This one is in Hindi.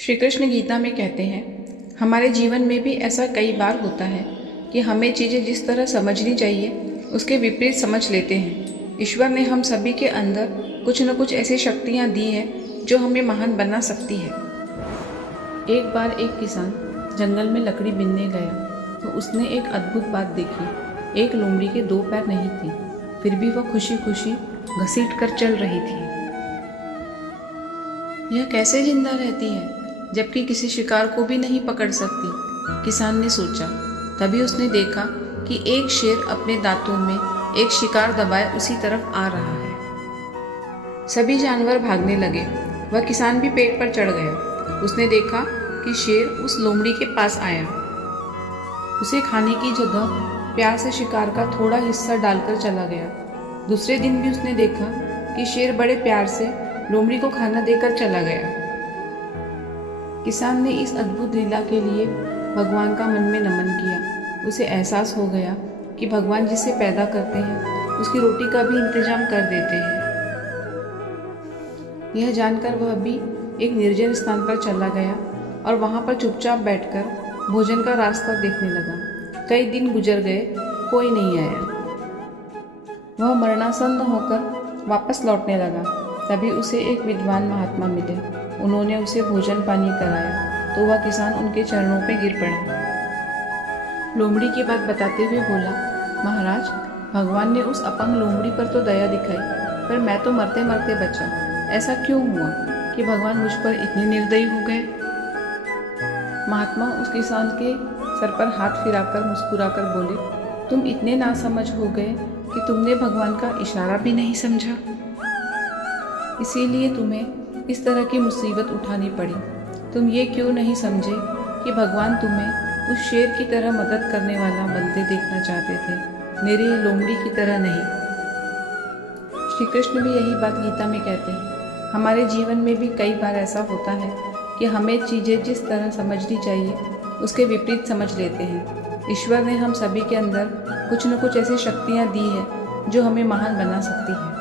श्री कृष्ण गीता में कहते हैं, हमारे जीवन में भी ऐसा कई बार होता है कि हमें चीज़ें जिस तरह समझनी चाहिए उसके विपरीत समझ लेते हैं। ईश्वर ने हम सभी के अंदर कुछ न कुछ ऐसी शक्तियाँ दी हैं जो हमें महान बना सकती है। एक बार एक किसान जंगल में लकड़ी बीनने गया तो उसने एक अद्भुत बात देखी। एक लोमड़ी के दो पैर नहीं थे, फिर भी वह खुशी खुशी घसीट कर चल रही थी। यह कैसे जिंदा रहती है जबकि किसी शिकार को भी नहीं पकड़ सकती, किसान ने सोचा। तभी उसने देखा कि एक शेर अपने दांतों में एक शिकार दबाए उसी तरफ आ रहा है। सभी जानवर भागने लगे। वह किसान भी पेड़ पर चढ़ गया। उसने देखा कि शेर उस लोमड़ी के पास आया। उसे खाने की जगह प्यार से शिकार का थोड़ा हिस्सा डालकर चला गया। दूसरे दिन भी उसने देखा कि शेर बड़े प्यार से लोमड़ी को खाना देकर चला गया। किसान ने इस अद्भुत लीला के लिए भगवान का मन में नमन किया। उसे एहसास हो गया कि भगवान जिसे पैदा करते हैं उसकी रोटी का भी इंतजाम कर देते हैं। यह जानकर वह भी एक निर्जन स्थान पर चला गया और वहाँ पर चुपचाप बैठकर भोजन का रास्ता देखने लगा। कई दिन गुजर गए, कोई नहीं आया। वह मरणासन्न होकर वापस लौटने लगा। तभी उसे एक विद्वान महात्मा मिले। उन्होंने उसे भोजन पानी कराया तो वह किसान उनके चरणों पे गिर पड़ा। लोमड़ी की बात बताते हुए बोला, महाराज, भगवान ने उस अपंग लोमड़ी पर तो दया दिखाई, पर मैं तो मरते मरते बचा। ऐसा क्यों हुआ कि भगवान मुझ पर इतने निर्दयी हो गए? महात्मा उस किसान के सर पर हाथ फिराकर मुस्कुराकर बोले, तुम इतने नासमझ हो गए कि तुमने भगवान का इशारा भी नहीं समझा। इसीलिए तुम्हें इस तरह की मुसीबत उठानी पड़ी। तुम ये क्यों नहीं समझे कि भगवान तुम्हें उस शेर की तरह मदद करने वाला बनते देखना चाहते थे, मेरी लोमड़ी की तरह नहीं। श्री कृष्ण भी यही बात गीता में कहते हैं। हमारे जीवन में भी कई बार ऐसा होता है कि हमें चीज़ें जिस तरह समझनी चाहिए उसके विपरीत समझ लेते हैं। ईश्वर ने हम सभी के अंदर कुछ न कुछ ऐसी शक्तियाँ दी है जो हमें महान बना सकती है।